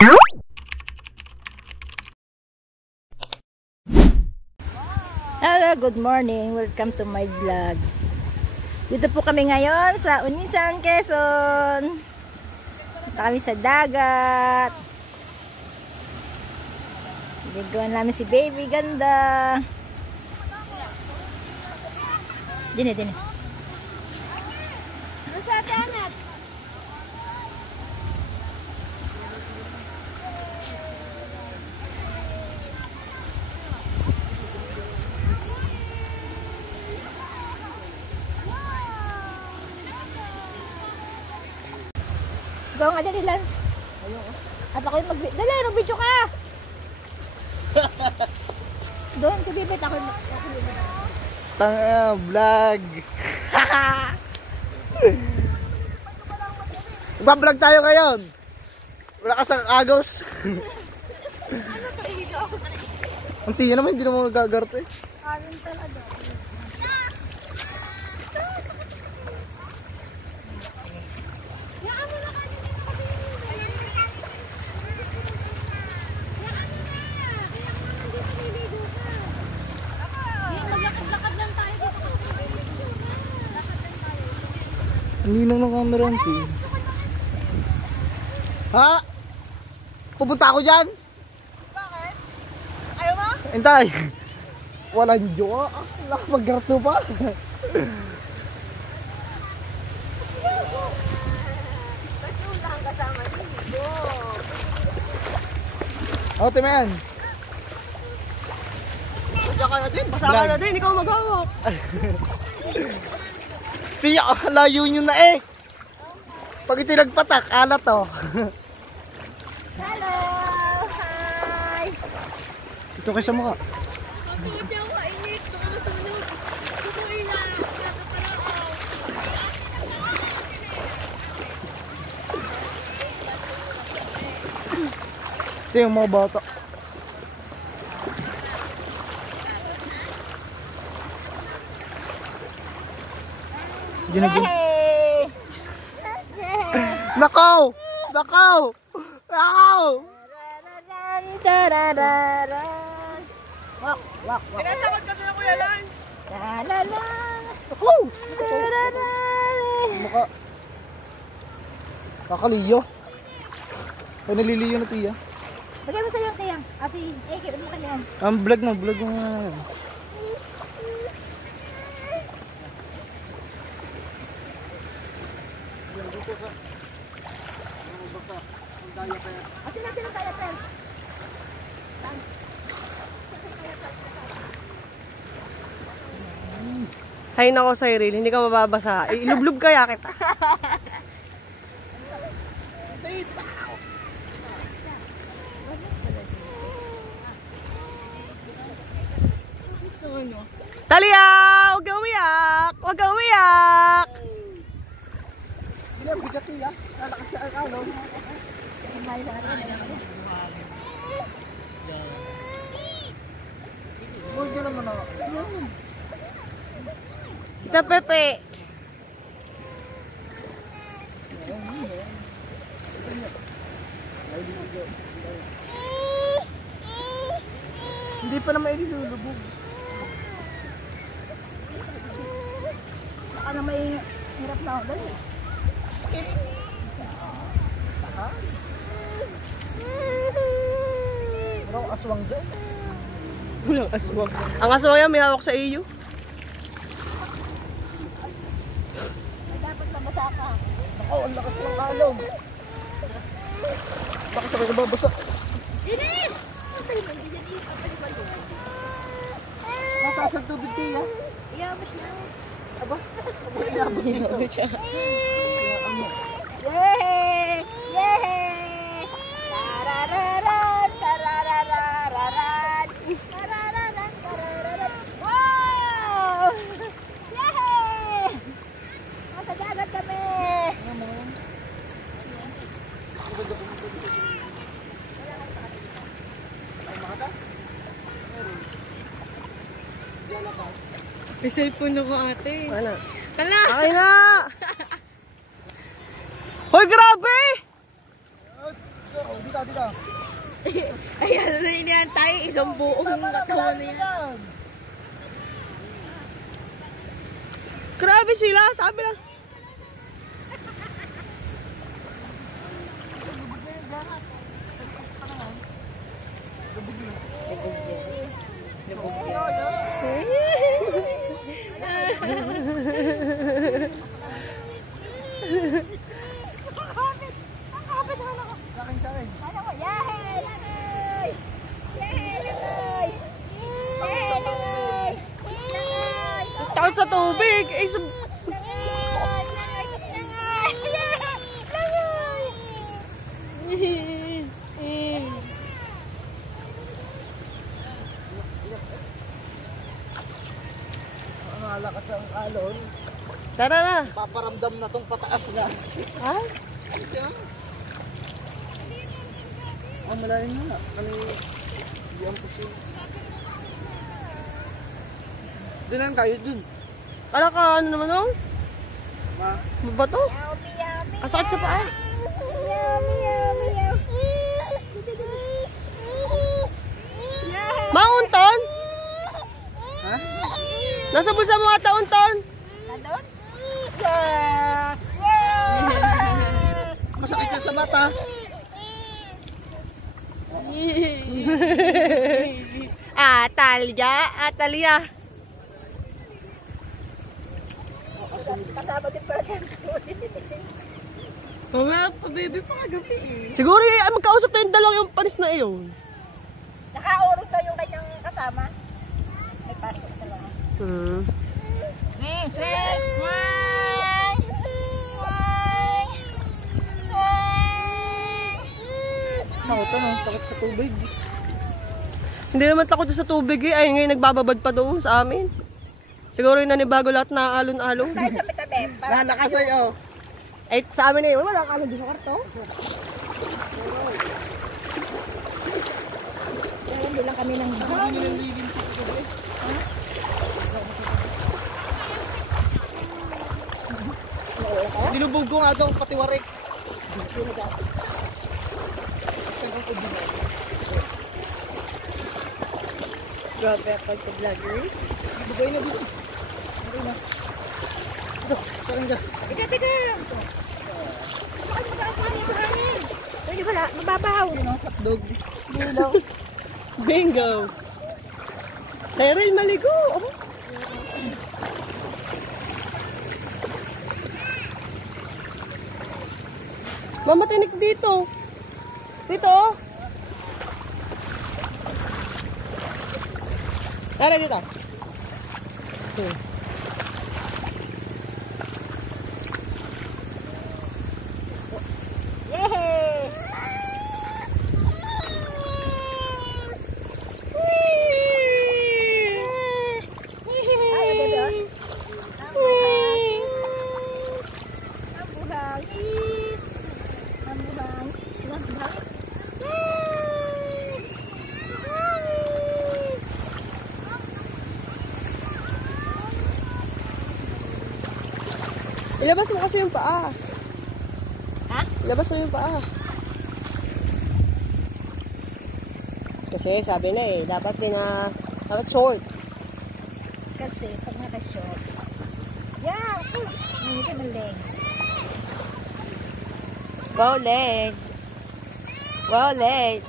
Hello, good morning. Welcome to my vlog. Dito po kami ngayon sa Unisan, Quezon. Punta kami sa dagat. Gagawin namin si baby ganda. Dini. Ano sa anak? Gawa nga dyan, Lance. At ako yung mag-video. Dali, mag-video ka! Doon, si Bibit. Ako yung Tanga, vlog. Iba-vlog tayo ngayon. Wala ka sa agos. ano to, i-video ako. Ang tiyan naman, hindi naman magagarte. Alam talaga. Ang ninong ng camera natin. Ha? Pupunta ako dyan? Bakit? Ayaw mo? Entay. Walang jowa. Wala ka mag-garto pa. Oh, timen. Basa ka na din. Basa ka na din. Ikaw mag-hawak. Tiyak, layo nyo na eh. Pag ito nagpatak, alat to. Hello! Hi! Ito kayo sa mukha. Ito yung mga bata. Yay! Nakaw! Nakaw! Nakaw! Wak, wak, wak. Tinasakot kasi na Kuya Lan. La-la-la. Nakaw! Mukha. Kakaliyo. Ay, naliliyo na tiya. Bagay mo sa'yo, Tiyang. Ate, kaya mo kanya. Vlog mo. Atin natin ang kaya, friends. Hay nako, Cyril, hindi ka mababasa. Ilublub kaya kita. Talia! Huwag ka umiyak! Huwag ka umiyak! Hindi ang bigat tiya. Lalakas siya ang along. Huwag nyo naman ako. Ito, Pepe. Hindi pa naman ilulubog. Baka na may hirap na ako dali. Parang aswang dyan. Walang aswang. Ang aswang yan, may hawak sa iyo. Dapat mabasa ka. Ako, ang lakas ng along. Bakit sabay nababasa? Dinis! Nataas ang tubig tiya. Iyabot siya. Aba? Iyabot siya. Yay! Yay! Tarararan! Tarararararan! Tarararan! Tarararan! Wow! Yay! Nasa dagat kami! May cellphone ako, ate. Ano? Tala! Ay na! Hoy, grabe! Dito. Ay, ano na yan tayo? Isang buong katawan na yan. Grabe sila, sabi lang. Takot sa tubig. Ay, Malakas ang alon. tara na. Paparamdam na tong pataas na. Ha? Ah, malalim na. Hindi ang puso. Doon lang tayo dun. Kala ka, ano naman oh? Ma. Mabato? Ang sakit sa paa. Maunton? Ha? Nasa bulsa mo ata unton? Masakit yan sa mata. Atalia, Atalia. Kasama din pala siya. Mamaya pa, baby, pa kagabi eh. Siguro ay magkausap tayong dalawang yung panis na iyon. Naka-oros na yung kanyang kasama. May pasok sa lang. Nakota no, takot sa tubig. Hindi naman takot sa tubig eh. Ay ngayon nagbababad pa doon sa amin. Siguro yung nanibago lahat na alon-alon. Tayo sa Metabem. Lalakas sa'yo. Eh sa amin na yun, wala ka lang din sa kwarto. Kaya hindi lang kami ng Dinubog ko nga daw pati warik. Grabe ako sa vloggers. Bugay na dito. Okay na. Ito, parang dyan. Teka. Pwede ba na? Mababaw. Hotdog. Bingo! Teryl, maligo! Oh. Mama, tinik dito. Dito. Tara dito. Yay! Ayaw ba doon? Ilabas mo kasi yung paa. Ha? Ilabas mo yung paa. Kasi sabi na eh, dapat short. Kasi pag naka-short. Yeah! Hindi ka maling. Wow, leg. Wow, leg.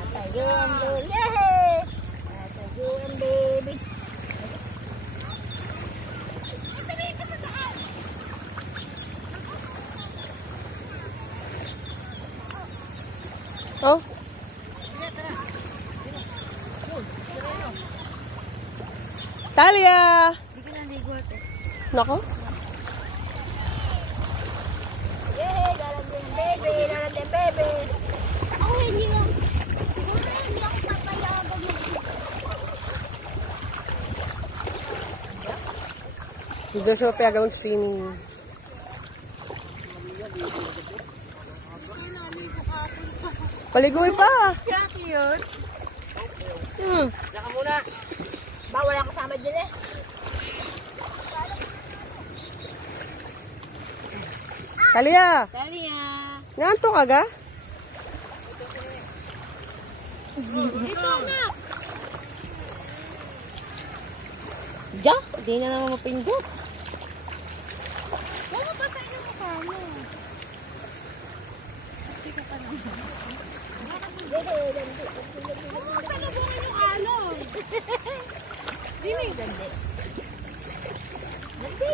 Atayun, yay! Atayun, baby. Oh. Talia! Nako. Yay! Dalam din, baby! Dalam din, baby! Ako hindi lang. Siguro hindi ako papayagan. Hindi siya payagan mag-swimming. Paligoy pa! cute. Saka muna. Bawal ang kasama dyan eh. Talia, Talia. nanto ka ga? Dito na. Ja, di na naman mapindot. Wala ba tayo ng mukha mo? Hindi ka pa naman. Oo, talabungin yung alon. Dini. Dandi. Dandi.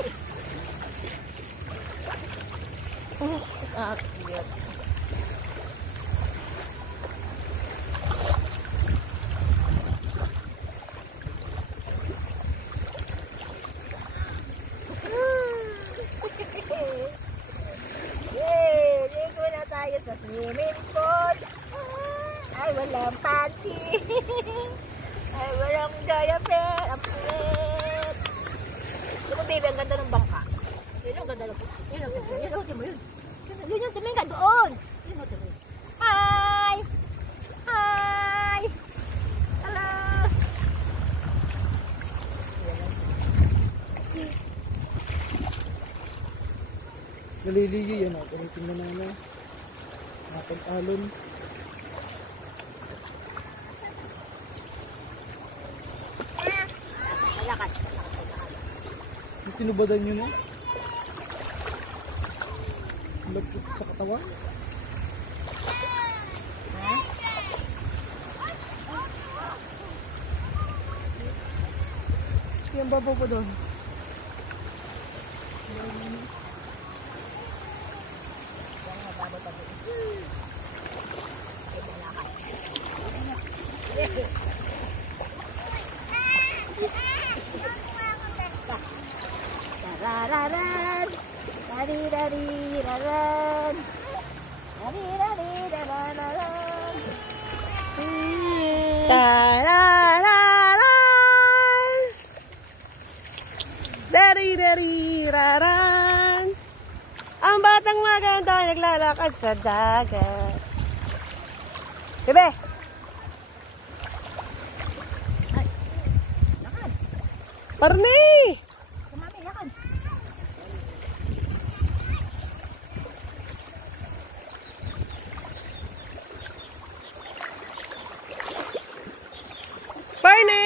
Cute. Yay! Ligo na tayo sa swimming pool. Ay, walang panty. Ay, walang diaper. Ang puwet. Di ba, baby, ang ganda ng bangka. Yun ang ganda ng bangka. Yun ang ganda. Yun, oh, yun. Yun yung tumingin ka doon. Yun ang tumingin. Hi! Hi! Hello! Naliligo yan. Tinitingnan na na. Nakapag-alon. Malakad. Tinubadan nyo na. Lagpot sa katawan. Yung babo po doon. Rararan. Dari-dari-raran. Dari-dari-rararan. Tarararan! Dari-dari-raran! Ang batang maganda naglalakad sa dagat. Bebe! Parni! Kumami, lakad. Parni!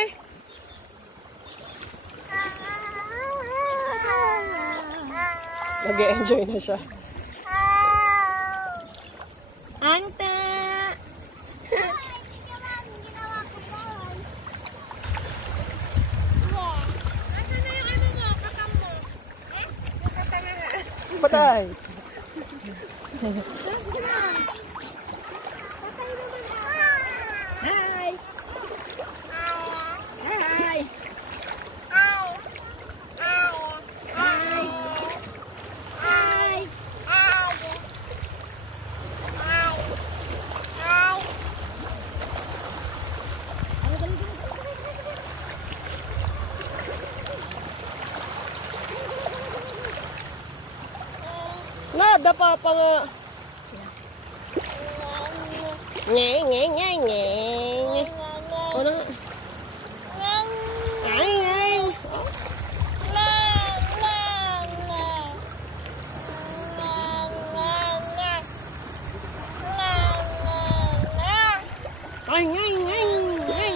Nag-e-enjoy na siya. Anta! Patay! Hi! Hi! Hi! Nadapa pa nga. Nye, nye, nye, nye. O na. Ay, ay. Ay, ay, ay, ay.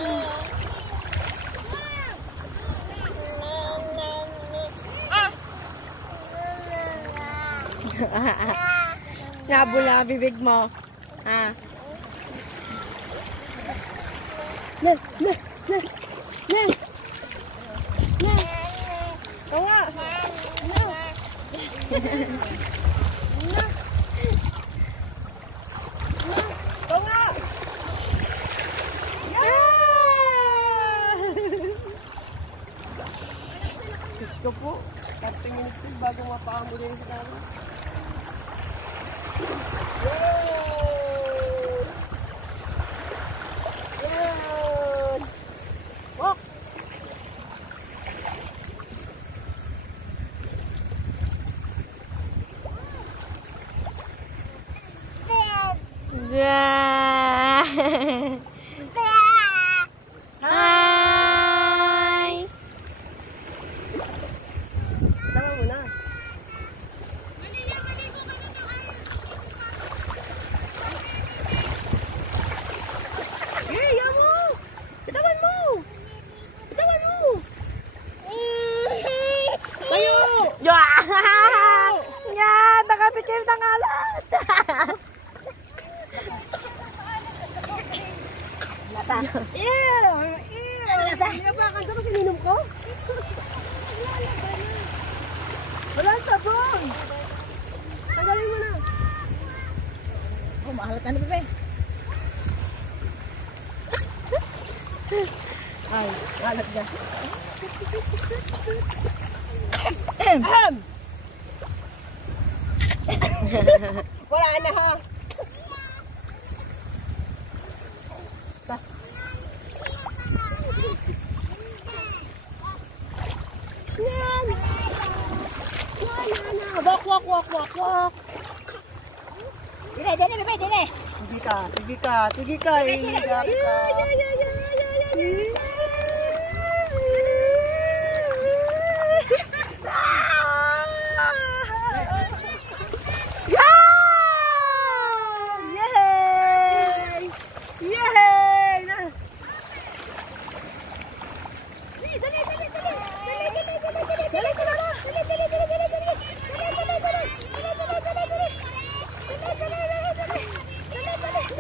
Nabula ang bibig mo. Ah. Na. Tawa. Na. Tawa. Diyos ko po. 30 minutes din bago mapaamo din sa kanya. Walk! lasa? Ew! Ano lasa? Nabakan ka kasi ninom ko? Wala ang sabon! Tagalin mo na. Oh, mahalat na bebe. Ay, halat niya. Wala na ha. Yan. Wak, wak, wak, wak, wak. Dine, dine, bebe, dine. Sige ka, sige ka, sige ka. Hihigabi ka. Yay! Yay!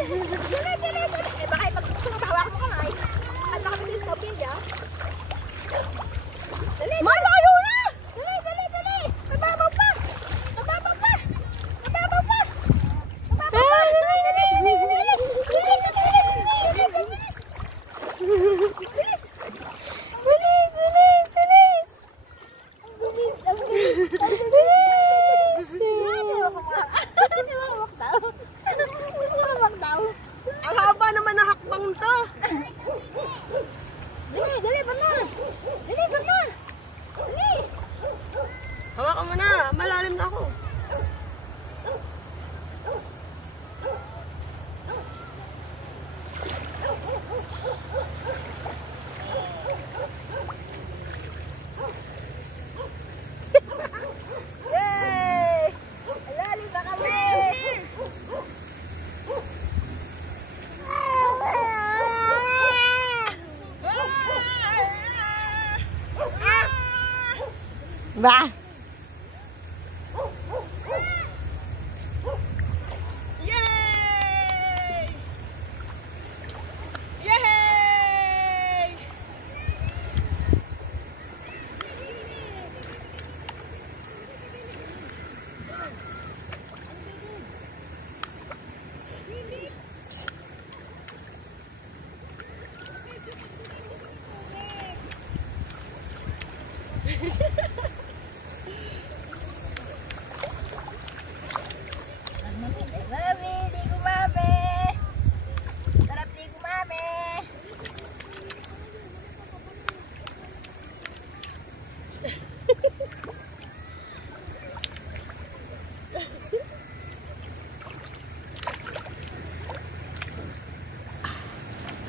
Eh, baka pag sumabawak mo kamay, at baka may stopin dyan. Dali, Malayo na! dali, dali, dali. Mababaw pa. Mababaw pa. Mababaw pa. Mababaw pa. Bilis, bilis, bilis, bilis, bilis, bilis, bilis. Bilis, bilis, bilis. Ang bilis, ang bilis, ang bilis. Hindi mo hawak daw. Hindi mo hawak daw. Ang haba naman ng hakbang to. Dali, dali, Bernard. Dali, Bernard. Dali. Hawakan mo na, malalim na ako. Yay! Alali ba kami? Ba? Yay! Yay! Mami, di gumame. Sarap di gumame.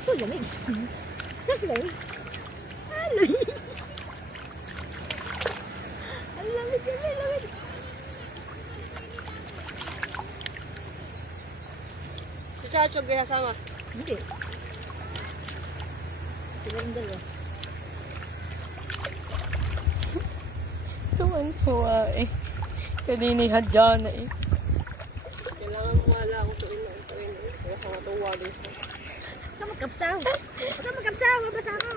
Uy, lamig. Lamig. Lamig. Ang lamig, lamig, lamig. Si Chacho, kaya sama. Hindi. Sigurang dalawa. Tuwan-tuwa eh. Kanina hadya na eh. Kailangan wala ako sa ino. Kaya sa matuwa din siya. Huwag ka magkapsaw. Huwag ka magkapsaw. Mabasa ka.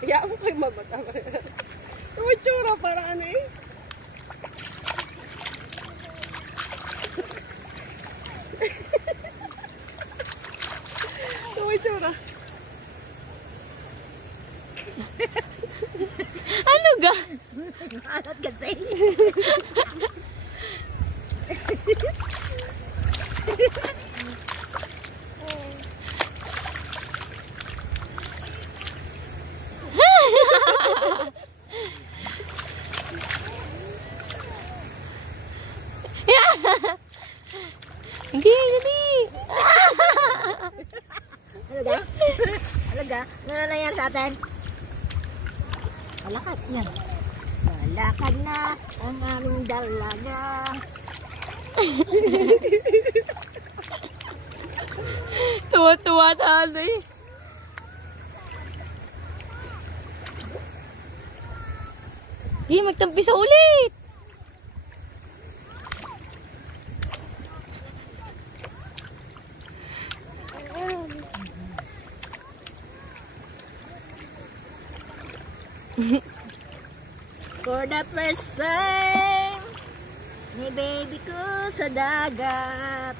Kaya mo kayo mabata. Tumitsura para ano eh. Tumitsura. Ano ga? Alat kasi. Hindi, dali. Alaga? Alaga? Ano na nangyari sa atin? Malakad yan. Malakad na ang aming dalaga. Tuwa-tuwa na ano eh. Hindi, magtampi sa ulit. For the first time, ni baby ko sa dagat.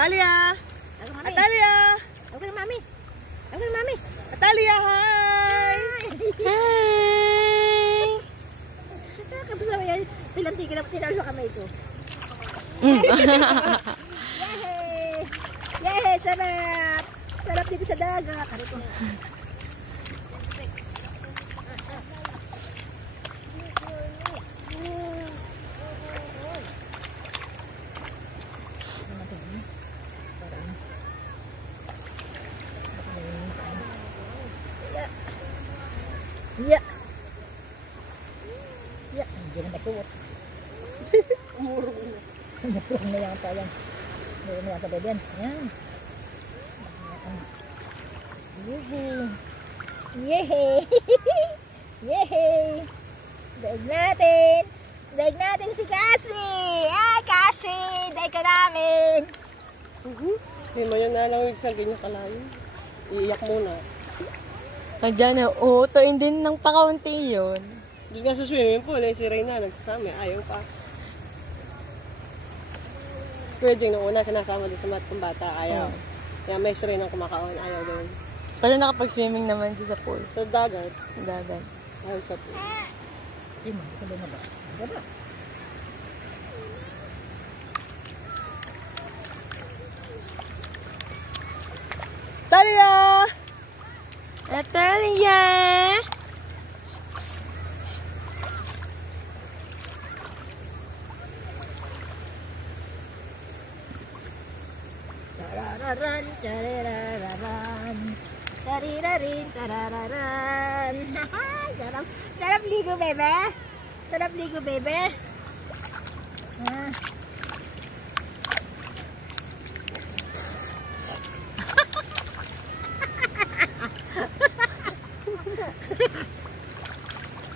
Atalia! Ako, mami. Atalia! Okay, mami. Okay, mami. Atalia, hi! Hi! Kapag yan, pilantikin na sinalo sa kamay ko. Yehey! Yehey! Sarap! Sarap dito sa dagat. Kari ko. Yeah. Yeah, hindi na masuot. Umurong na. Umurong na yata yan. Umurong na yata ba yan? Yan. Yehey. Yehey. Yehey. Daig natin. Daig natin si Cassie. Ay, Cassie. Daig ka namin. Hindi mo yun nalawig sa ganyan kalayo. Iiyak muna. Nandiyan na, uutuin din ng pakaunti yun. Hindi nga sa swimming pool, eh, si Reyna nagsasama, ayaw pa. Kuya Jing, nung una sinasama din sa mat kong bata, ayaw. Kaya may si Reyna kumakaon, ayaw din. Pero nakapag-swimming naman siya sa pool. Sa dagat, Sa dagat. ayaw sa pool. Hindi mo, sabi mo ba? Baba. Talia! Natalia! Tarararan, tarararan. Tarirarin, tarararan. Sarap, sarap ligo, bebe. Sarap ligo, bebe. Ah.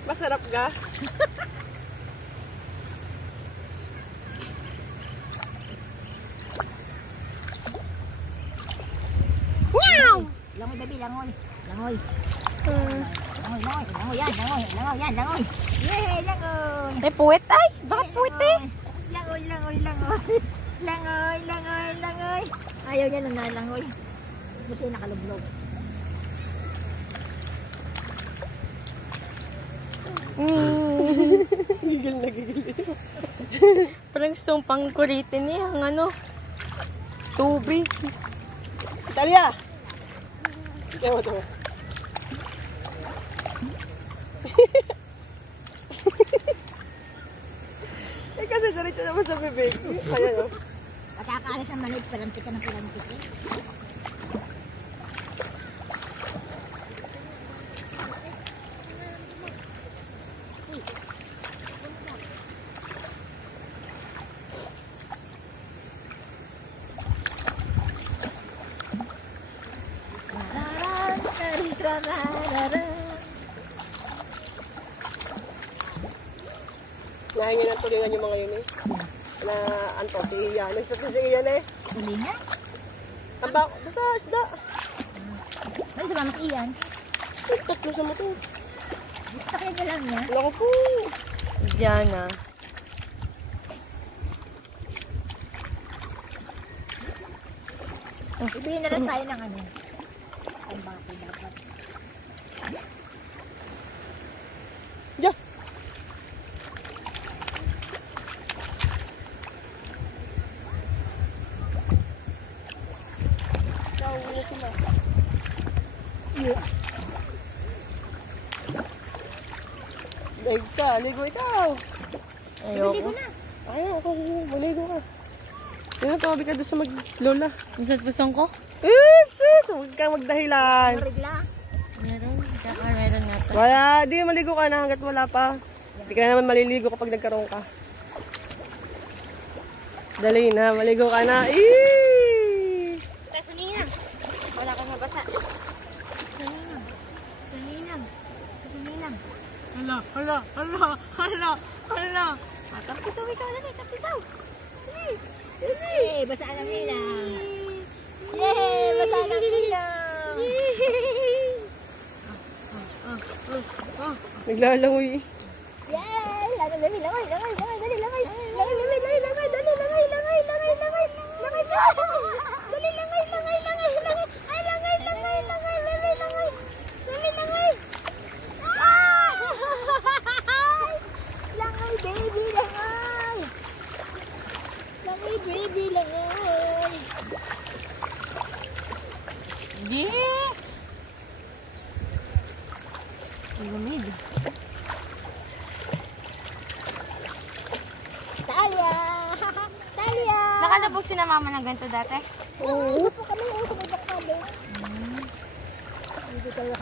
Masarap gas. Langoy, baby, langoy. Langoy. Langoy, langoy, langoy yan, langoy, langoy yan, langoy. Yehey, langoy. May puwet ay! Bakit puwet eh? Langoy, langoy, langoy. Langoy, langoy, langoy. Ayaw niya nung nalangoy. Buti nakalublog. Gigil na gigil. Parang gustong pangkuritin niya ang ano, tubig. Talia! Ikaw mo ito. Eh kasi diretso naman sa bibig. Ayan o. Pagkakaalis ng malig, palantik ka ng palantik eh. Nahingi ng tulingan yung mga yun eh. Na anto, si Iyan. Nagsabi si Iyan eh. Huli niya? Tambak, basta isda. Ano sa mamas iyan? Tatlo sa motor. Gusto kayo lang niya? Lako po. Diyan ah. Ibigin na lang tayo ng ano. Ang bako dapat. Diyan. Daig ka, ligo ikaw. Ibili ko Ayoko. na. Ayaw, ako, maligo ka. Yun, tumabi ka doon sa mag-lola. Gusto pusong ko? Sus, huwag kang magdahilan. Regla. Meron. Meron nga to. Wala, di maligo ka na hanggat wala pa. Hindi ka na naman maliligo kapag nagkaroon ka. Dali na, maligo ka na. Eee! Kasaninang. Wala ka na basa. Kasaninang. Kasaninang. Kasaninang. Hala. Kapisaw ikaw na kapisaw. Yay! Basa na milang. Yay! Basa na milang. Naglalangoy. Yay! Langoy. Baby langoy. Yeah! Ang lamig. Talia! Nakalabog si na mama ng ganito dati? Oo. Upo kami. Kami.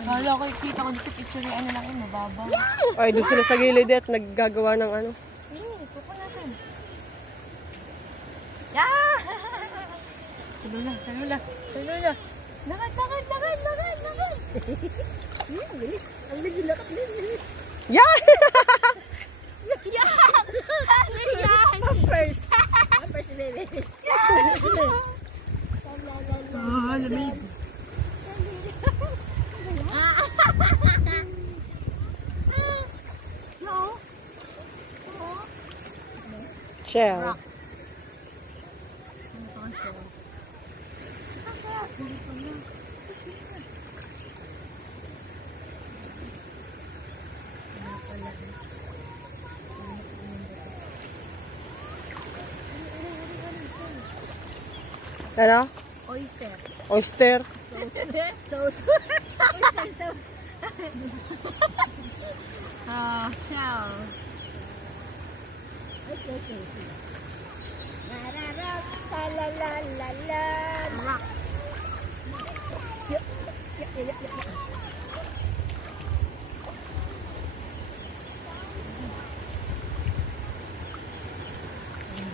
Kala ko, ikita ko dito picture yung ano lang yun, mababaw. Ay, doon sila sa gilid at naggagawa ng ano. Pupo natin. Yeah! Salula. Lakad. Ang bilis lakad. Yeah! First baby. Lamig. Shell. Ano? Oyster. Oyster. Sauce. Shell. Rock.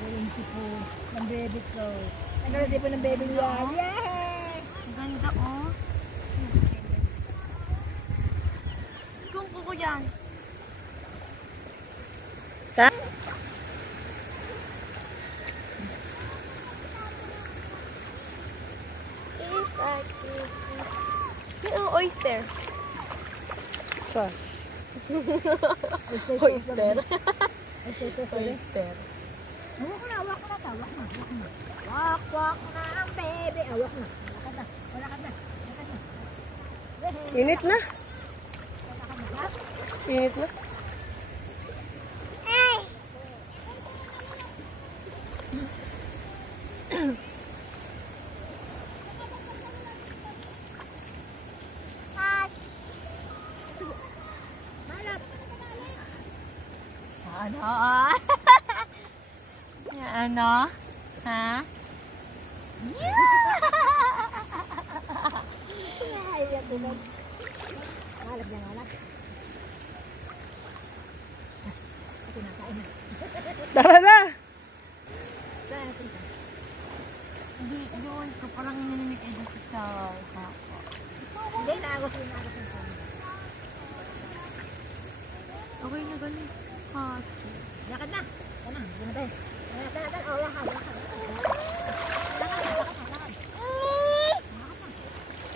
Ang sipo ng baby ko. Ang sipo ng baby niya. Yay! Ang ganda, oh. Kung kuko yan. Ta? Yung oyster. Sas. Oyster. Oyster. Wak na ang baby. Wak na. Wala ka na. Init na. Init na. Ano? Ha? Tara na! Hindi, yun. So, parang ninimik ay dito sa hako. Hindi, naagos yun. Okay na ganun. Hot. Lakad na. Lakad na.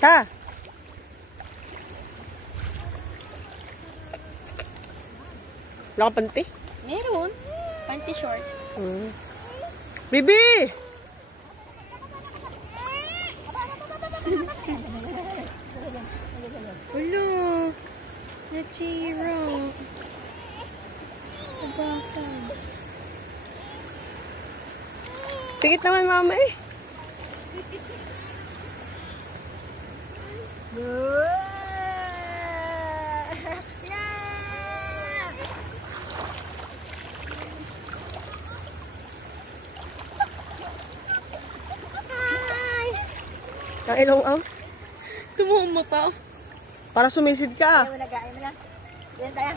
Ha? Wala ka panty? Meron. Panty short. Bibi! Hello. Nachiro. Abasa. Tikit naman mama eh. Ang ilong ang? Tumuhong mo pa. Para sumisid ka. Wala gaya mo lang. Yan tayo.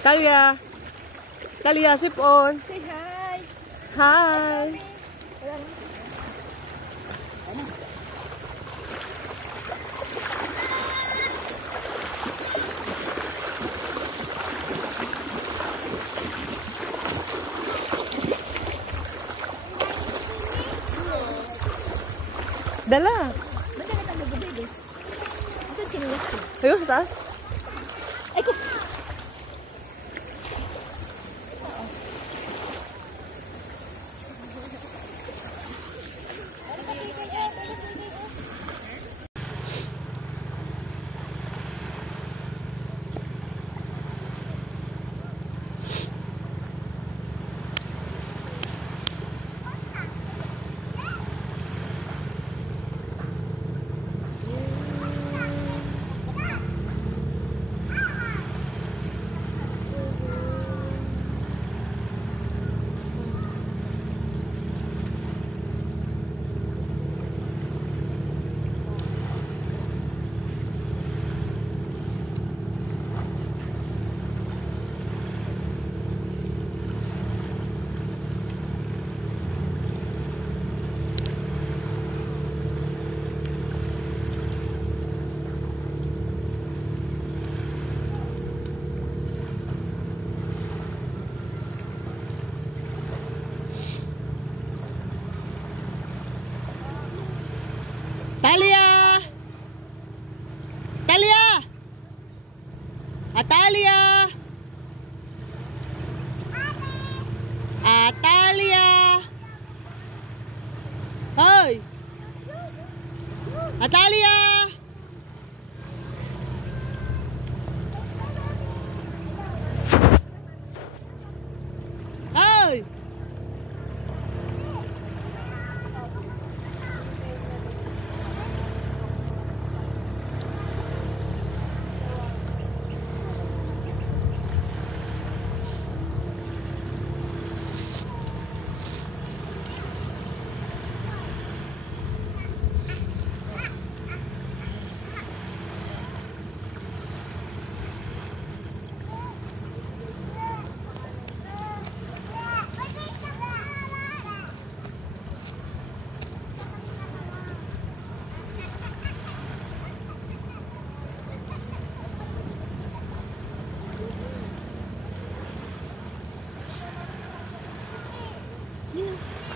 Talia. Talia, sip on. Say hi. Hi! Dala! Ba't ka natin mag-baby? Ito sinilas ko. Ayun, sa taas. Ay ko! Talia! Talia! Atalia! Atalia! Hoy! Atalia! Hoy!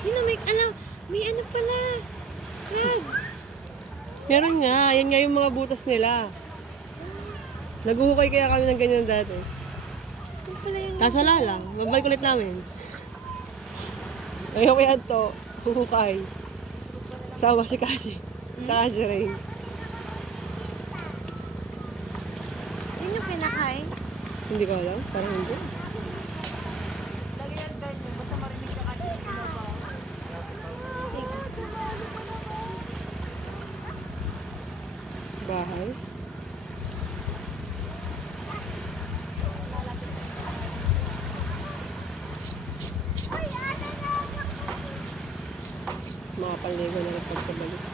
Yun na, may ano pala. Crab. Meron nga. Yan nga yung mga butas nila. Naguhukay kaya kami ng ganyan dati. Ano pala yung... Kaso wala lang. Magbalik ulit namin. Ayaw kaya ito. Huhukay. Sama si Kasi. Tsaka si Rain. Yun yung pinakay? Hindi ko alam. Parang hindi. Bahay. Mga panligo na rin pagkabalik.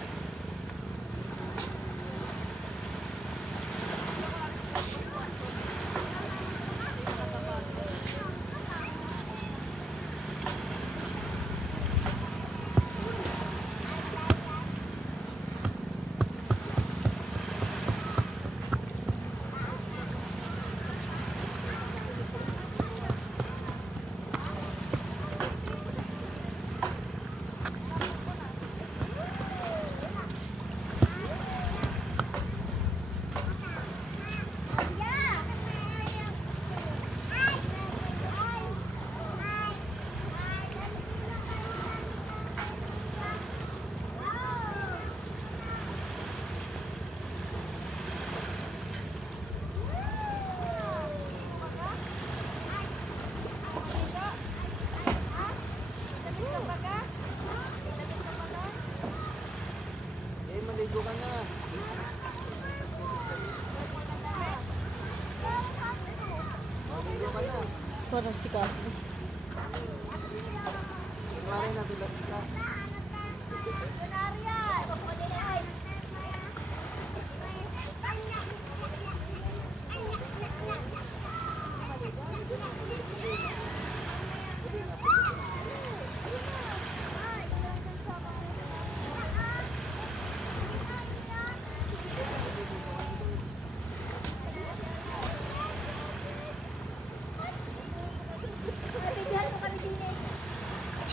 Parang si Kasi.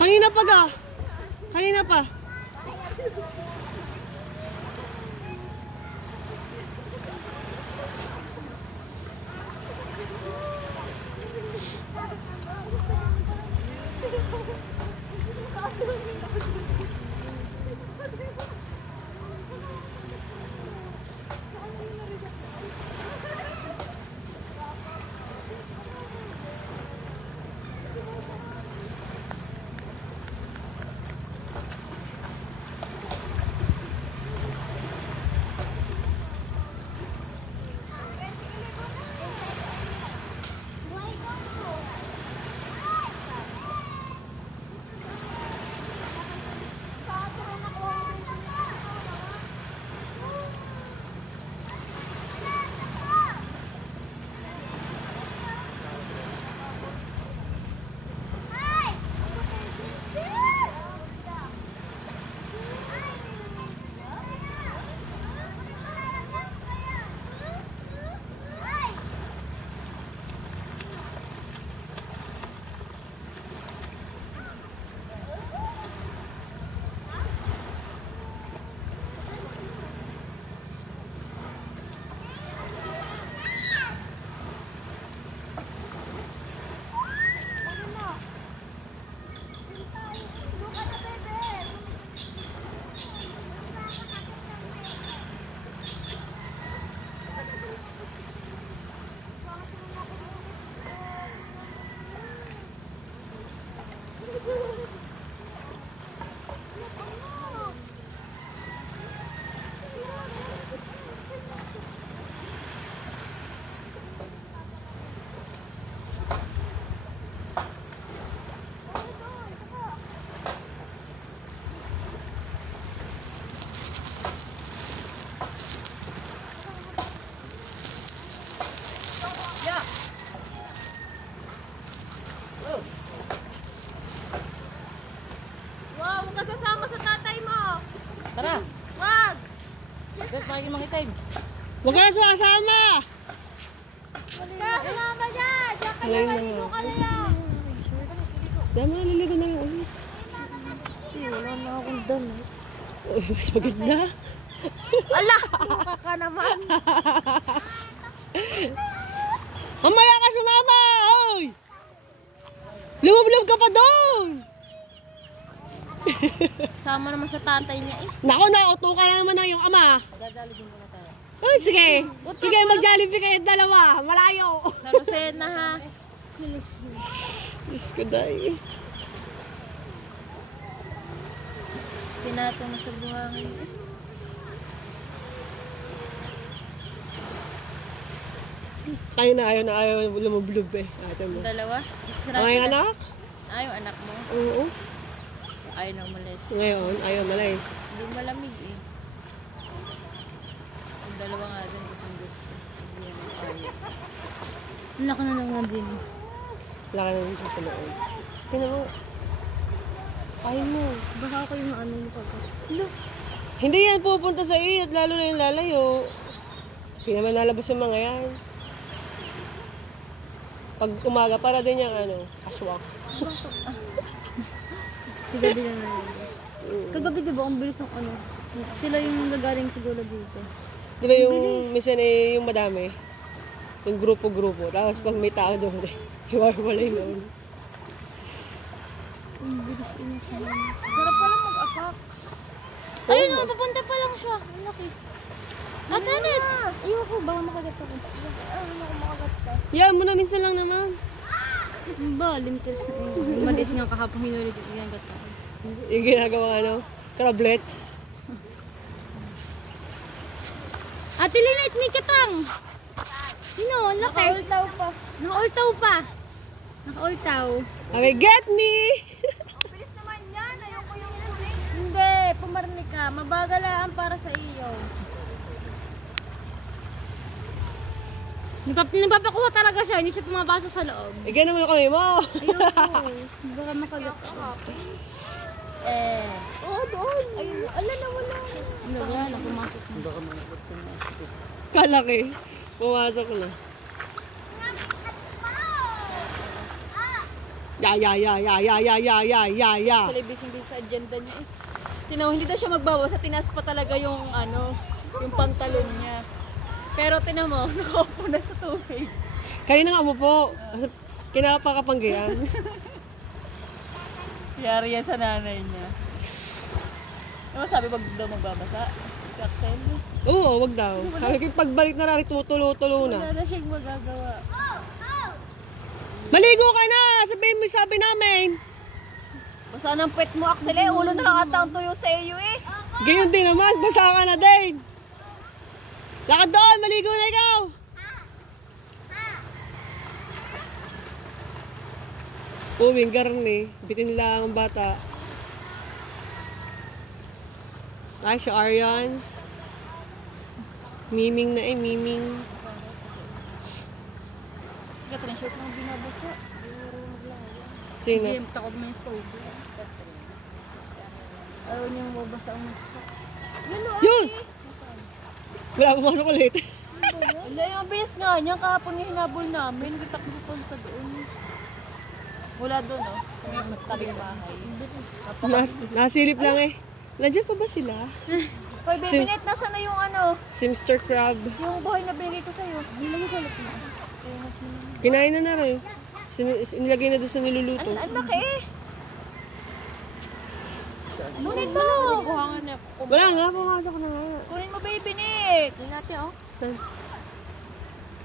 Kanina pa ga. Kanina pa. Wow, huwag ka sasama sa tatay mo. Tara. Wag. Dad, pakinggan mga itim. Huwag ka na sasama! Kasama dyan. Diyan ka Alay na, na maligo nga. ka na lang. Dama, naliligo na yung ulit. Wala na akong dan. Uy, mas maganda. Ala, mukha ka naman. Mamaya ka sumama! Hoy! Lumublob ka pa doon! Sama naman sa tatay niya eh. Nako, nauto ka na naman ng iyong ama. Dadalibin muna tayo. Ay, sige. Sige, mag-Jollibee kayo dalawa. Malayo. Sa Lucena ha. Diyos ko, day. Pinatong na sa buhangin. Kayo na ayaw lumublob eh. Ate mo. Dalawa. Ay, anak? Ay, yung anak mo. Oo. Ayaw na umalis. Ngayon, ayaw malayas. Hindi malamig eh. Yung dalawa nga din gustong gusto. Hindi naman ayaw. Laki na lang din. Laki na siya sa loob. Tingnan mo. Ayaw mo. Baka ako yung ano mo kagad. Hindi yan pupunta sa iyo at lalo na yung lalayo. Hindi naman nalabas yung mga yan. Pag umaga, para din yung aswang. Kagabi na lang. Kagabi diba, ang bilis ng ano. Sila yung gagaling siguro dito. Di ba yung minsan yung madami? Yung grupo-grupo. Tapos pag may tao doon, hiwa-hiwalay noon. Ang bilis ina siya. Sarap pala mag-apak. Ayun o, papunta pa lang siya. Ang laki. At Hanet! Ayoko, baka makagat ako. Ano ako makagat ka? Yan mo na minsan lang naman. Ba, linters na yun. Maliit nga kahapon hinulit yung gata. Yung ginagawa crablets. Ate Lynette, may katang! Sino? Ang laki. Nakaultaw pa. Nakaultaw pa. Nakaultaw. Okay, get me! Ang bilis naman yan. Ayoko yung huli. Hindi, pumarni ka. Mabagalaan para sa iyo. Nagpapakuha talaga siya. Hindi siya pumapasok sa loob. Ikaw naman yung kamay mo. Ayoko. Baka makagat ako. Oo, doon. Ayun. Ala na wala. Hindi, wala na. Pumasok na. Kalaki. Pumasok na. Ya. Celebration din sa agenda niya eh. Hindi daw siya magbawas. Tinaas pa talaga yung yung pantalon niya. Pero tinan mo, nakaupo na sa tubig. Kanina nga mo po. Kinapakapanggian. Yari yan sa nanay niya. Ano sabi wag daw magbabasa? Si Axel? Oo, wag daw. Sabi ko, pagbalik na lang, tutulo-tulo na. Wala na siyang magagawa. Maligo ka na! Sabihin mo, sabi namin. Basa ng pet mo, Axel eh. Ulo na lang ata ang tuyo sa iyo eh. Gayon din naman, basa ka na din. Lakad doon, maligo na ikaw. Uwing garni, bitin lang ang bata. Ay, si Aryan. Miming na miming. Ito rin shirt lang binabasa. Sino? Game, takot mo yung stove. Ayaw niyang mabasa ang mukha. Yun! Wala pumasok ulit. Wala yung bilis nga niya. Kahapon yung hinabol namin. Gitak mo pa sa doon. Wala doon, no? Sa tabing bahay. Nasilip lang eh. Nandiyan pa ba sila? Hoy, baby net, nasa na yung Simster Crab. yung buhay na binigay ko sa'yo. Hindi lang yung galit mo. Kinain na rin. Nilagay na doon sa niluluto. Ang laki eh. Kunin mo. Buhangan na. Wala nga, pumasok na nga. Kunin mo, baby net. Hindi natin, oh. Saan?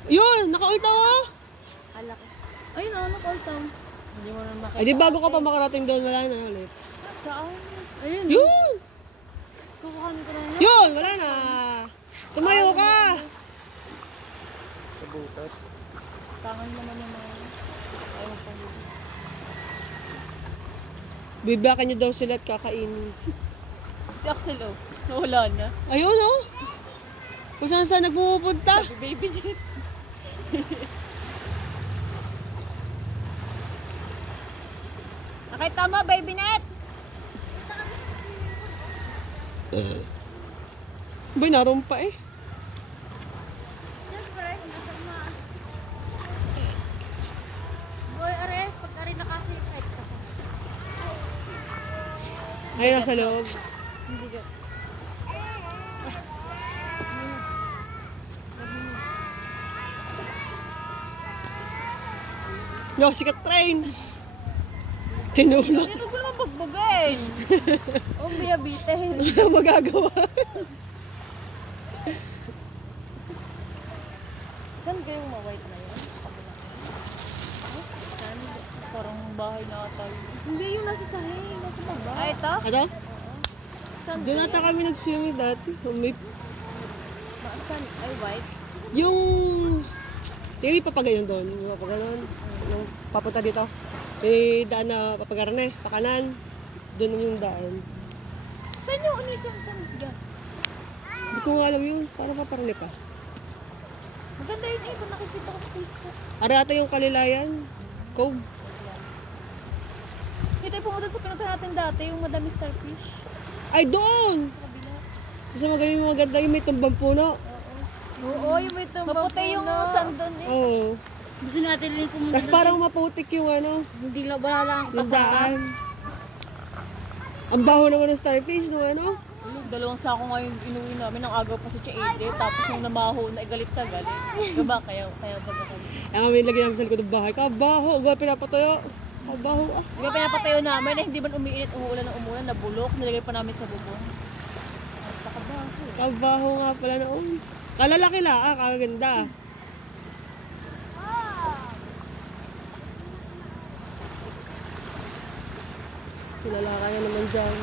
Yun! Naka-ultaw ah! Alaki. Ayun, oh, nag-ultaw. Hindi mo na makita. Ay, di bago ka pa makarating doon, wala na ulit. Saan? Ayun. Yun! Kukuhanin ko na niya. Yun! Wala na! Tumayo ka! Tangan naman yung mga... Ayaw pa yun. Bibakan niyo daw sila at kakainin. Si Axel, oh. Nawala na. Ayun oh! Kung saan saan nagpupunta. Sabi, baby net. Nakita mo, baby net? Boy, naroon pa eh. Siyempre, nasa ma. Boy, are, pag are na kasi, kahit ka pa. Ay, nasa loob. Hindi ka. Yo, sikat train! Tinulog. Dito ko naman bagbagay. Umiyabitin. Wala magagawa. Saan kayong ma-white na yun? Saan? Parang bahay na ata yun. Hindi yung nasa sahig, nasa baba. Ah, ito? Ano? Saan? Doon ata kami nag-swimming dati. May, Saan? Ay, white? yung... Yung papagayon doon. Yung papagayon. Yung papunta dito. Eh, daan na papagaran eh. Pakanan. Doon yung daan. Saan yung unisang sa misga? Hindi ko nga alam yun. Parang paparali pa. Maganda yun eh, kung nakikita ko sa Facebook. Arato yung Kalilayan. Cove. Kita yung pumunta sa pinunta natin dati, yung Madami Starfish. Ay, doon! Sa kabila. Kasi magaling yung maganda yung may tumbang puno. Oo, yung may tumbang maputi yung sand doon eh. Oo. Gusto natin rin pumunta Tapos parang maputik yung ano, Hindi lang, wala lang ang yung daan. Ang baho naman ng starfish, no ano? Dalawang sako ngayon inuwi namin, ang agaw pa si Tia Ede, tapos yung namaho na galit na galit. Diba? Kaya baga kami. Ang kami lagyan namin sa likod ng bahay. Kabaho, huwag pinapatayo. Kabaho ah. Diba pinapatayo namin, eh, hindi man umiinit, umuulan ng umulan, nabulok, nilagay pa namin sa bubong. Kabaho nga pala noon. Kalalaki la, kaganda. Kilala kaya naman dyan.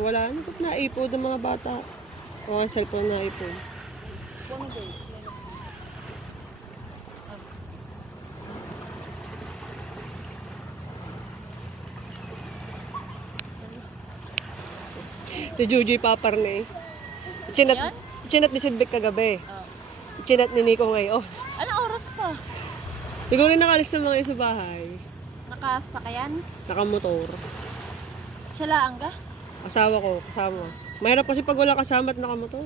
Wala. Ano ba't naipod ng mga bata? O, ang cellphone naipod. Si Juji paparne. Chinat ni Sidbek kagabi. Chinat ni Nico ngayon. Anong oras pa? Siguro nakalis na mga isa bahay. Nakasakayan? Nakamotor. Siya laang ka? Asawa ko, kasama. Mahirap kasi pag wala kasama at nakamotor.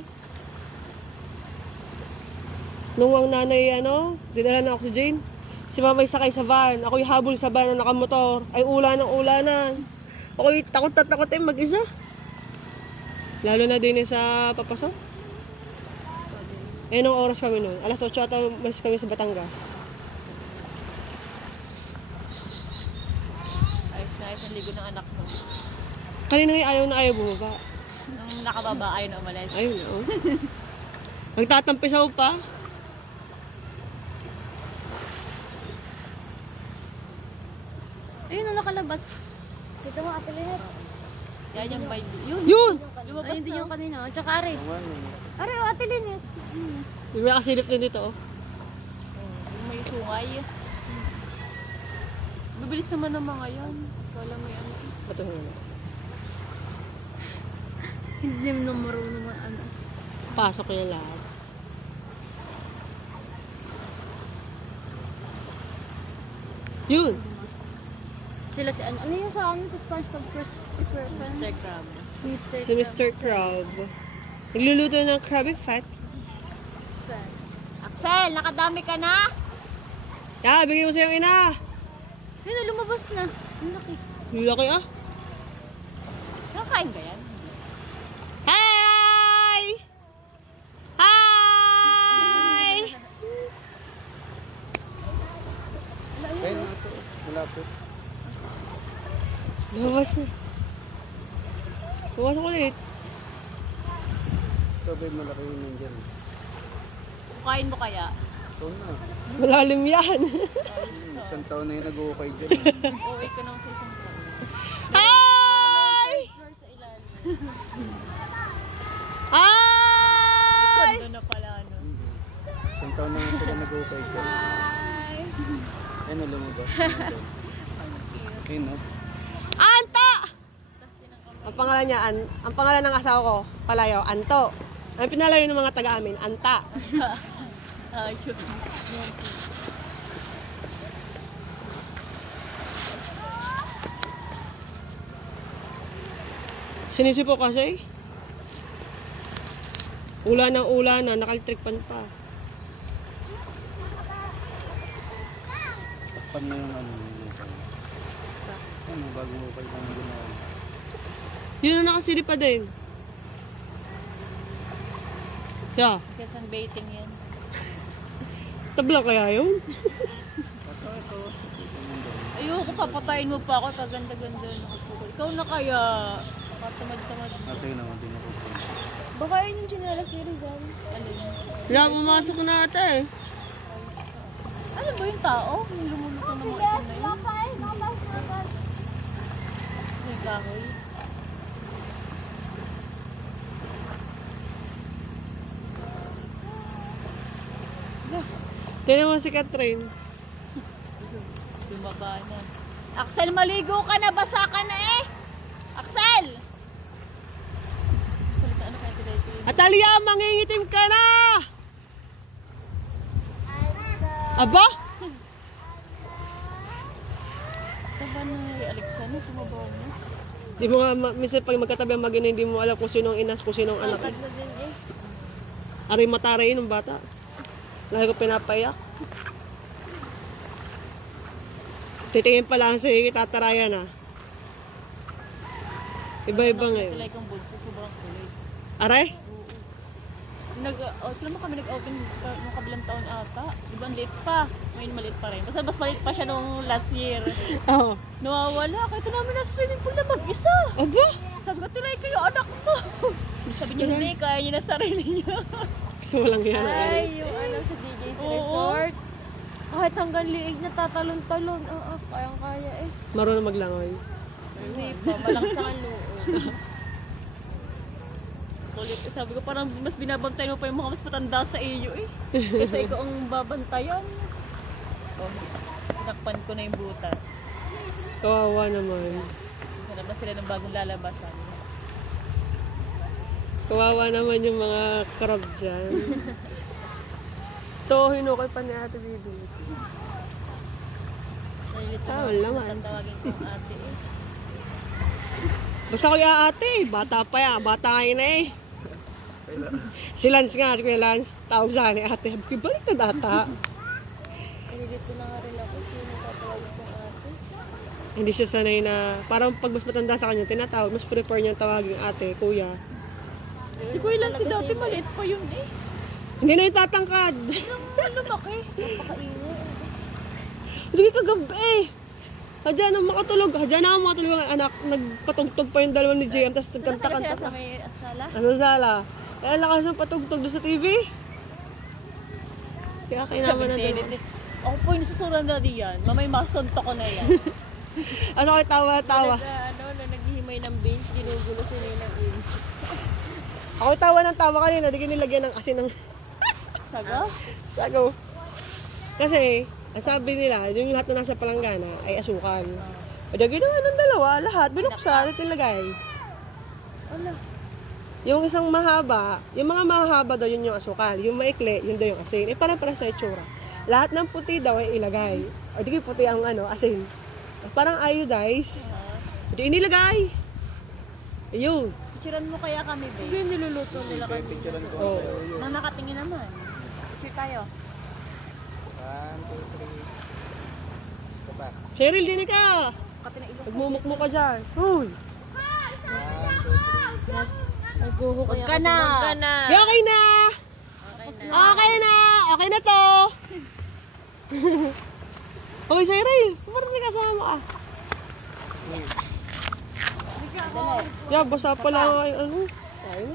Nung ang nanay, dinala na oxygen. Si mama sakay sa van. Ako'y habol sa van na nakamotor. Ay ulan ng ulanan. Ako'y takot mag-isa. Lalo na din sa papasok. Eh, nung oras kami nun? Alas 8 ata mas kami sa Batangas. Ayos na ayos ang ligo ng anak mo. Kanina nga ayaw bumaba. Nung nakababa, ayaw na umalis. Ayun na, oh. Nagtatampisaw pa. Ayun na nakalabas. Dito mo, Ate Linet. Yan yung vibe. Yun! Yun! Ayun din yung kanina. Tsaka Ari. Ari, o Ate Linet. May kasilip din dito, oh. Yung may sungay. Mabilis naman ng mga yan. Wala may ano. Ito na. Hindi mo marunong ano. Pasok ko yung lahat. Yun! Sila si ano yung sa amin sa SpongeBob person? Mr. Crab. Si Mr. Crab. Nagluluto ng Krabby Fat. Axel, nakadami ka na? Ya, bigay mo sa yung ina! Ayun, lumabas na. Ang laki. Laki ah. Nakakain ba yan? Hi! Hi! Kaya na ito. Malapit. Lumabas na. Pumasok ulit. Ito ba yung malaki yun nandiyan? Kain mo kaya? Ito na. Malalim yan. Isang taon na yung nag-uukay dyan. Uwi ka naman sa isang taon. Hi! Hi! Kondo na pala, ano? Isang taon na yung sila nag-uukay dyan. Ayun na lumabas. Ayun no? Anta! Ang pangalan niya, ang pangalan ng asawa ko, Palayaw, Anto. Ang pinalayo ng mga taga-amin, Anta. Ayun. Sinisipo kasi. Ulan ng ulan na, nakaltrikpan pa. Takpan mo yung ano yung ukay. Ano, bagong ukay pa nang ginawa. Yun na nakasilip pa din. Yeah. Kasi ang baiting yan. Tabla kaya yun? Ito. Ayoko, papatayin mo pa ako. Kaganda-ganda. Ikaw na kaya. Katamad-tamad. Ito yun naman, tinukupan. Baka yun yung chinelas ni Rizal. Ano yun? Wala, pumasok na ata eh. Ano ba yung tao? Yung lumuluto ng mga itim na yun? May kahoy. Tignan mo si Catherine. Dumaba na. Axel, maligo ka na. Basa ka na eh. Axel! Salita ano kaya dito yun? Atalia, mangingitim ka na! Aba? Taba na Alexander, sumabaw na. Di mo nga, minsan pag magkatabi ang mag-ina, hindi mo alam kung sinong inas, kung sinong anak. Ari matari ng bata. Lagi ko pinapayak. Titingin pa lang sa'yo, tatarayan na. Iba-iba ngayon. Sila ikong bunso, sobrang kulit. Aray? Kailan mo kami nag-open nung kabilang taon ata? Ibang late pa. Ngayon maliit pa rin. Basta mas maliit pa siya nung last year. Oo. Nawawala. Kahit namin nasa swimming pool na mag-isa. Aba? Sabi ko, tilay kayo anak mo. Sabi niya, hindi, kaya niya na sarili niya. Gusto mo lang yan. Ay, yung ano sa DJ's Resort. Kahit hanggang liig na tatalon-talon. Oo, kayang-kaya eh. Marunong maglangoy. Hindi pa, malakas ang loob. Kulit. Sabi ko, parang mas binabantay mo pa yung mga mas matanda sa iyo eh. Kasi ikaw ang babantayan. Tinakpan ko na yung butas. Kawawa naman. Nalabas sila ng bagong lalabasan. Kawawa naman yung mga karab dyan. Ito, hinukay pa ni Ate Bibi. Nalilito Ah, mo. wala man. Tatawagin ko ang ate eh. Basta ko yung ate, bata pa yan. Bata ngayon na eh. Si Lance nga, si Kuya Lance, tawag sa akin, ate, balik na data. Nalilito na nga rin ako. Hindi siya sanay na, parang pag mas matanda sa kanya, tinatawag, mas prefer niya tawagin ate, kuya. Si Kuya lang si dati maliit pa yun eh. Hindi na yung tatangkad. Lumaki. Napakaingay. Sige kagabi. Hadya na makatulog. Hadya na makatulog ang anak. Nagpatugtog pa yung dalawa ni JM, tapos nagkanta-kanta pa. May asala. Ano sala? Kaya lakas ng patugtog doon sa TV. Kaya naman na doon. Ako po yung nasusuran na diyan. Mamay masunto ko na yan. Ano kayo tawa-tawa? Na naghihimay ng beans, ginugulo sila ng beans. Ako tawa ng tawa kanina, di kinilagyan ng asin ng Saga? sago. Kasi, ang sabi nila, yung lahat na nasa palanggana ay asukal. O di ginawa ng dalawa, lahat, binuksan at nilagay. Ano? Yung isang mahaba, yung mga mahaba daw, yun yung asukal. Yung maikli, yun daw yung asin. Eh, parang sa itsura. Lahat ng puti daw ay ilagay. O di puti ang asin. Parang iodized. O di inilagay. Ayun. Picturean mo kaya kami, babe? Hindi niluluto nila kami. Picturean ko Oo. kayo yun. Na nakatingin naman. Picture tayo. 1, 2, 3. Ito pa. Cheryl, din ka. Nagmumukmuk Magmumukmo ka dyan. Uy. 1, 2, 3. Huwag ka na. Okay na. Okay na. Okay na to. Okay, Cheryl. Parang may kasama ka. Yeah, basa pala yung ano. Ayun.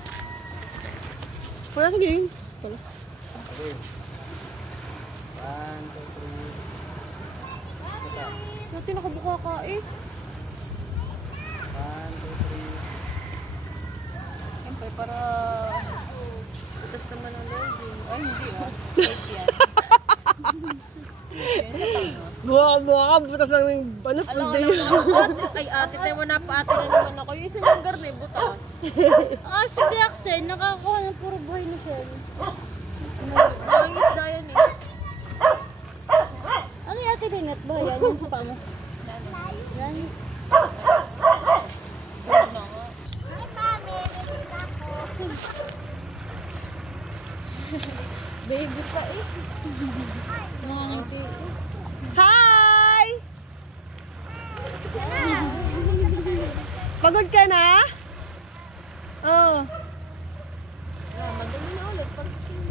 Kaya sige. Pala. 1, 2, 3. Dati nakabuka ka eh. 1, 2, 3. Siyempre, para... Butas naman ang loading. Ay, hindi ah. Buka ka. Butas lang yung ano. Alam ko Pwede lang ako. Ay, ate, tayo mo na pa ate na naman ako. Yung isang lugar na yung butas. Ah, si Jackson, nakakuha ng puro buhay na siya. Ang isda yan eh. Ano yung ate Dinat ba? Yan yung pa mo. Yan. Baby pa eh. Nangangiti. Hi! Pagod ka na? Oh. Madali na ulit.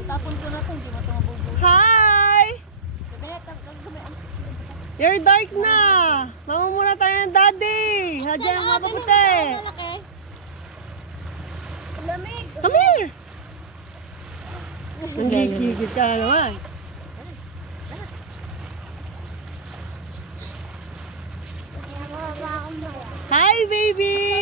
Itapon ko na ito. Hindi mo ito mabubuhay. Hi! You're dark na. Mama muna tayo ng daddy. Hadya ang mga paputi. Malaki. Lamig. Come here. Nagigigit ka naman. Hi, baby!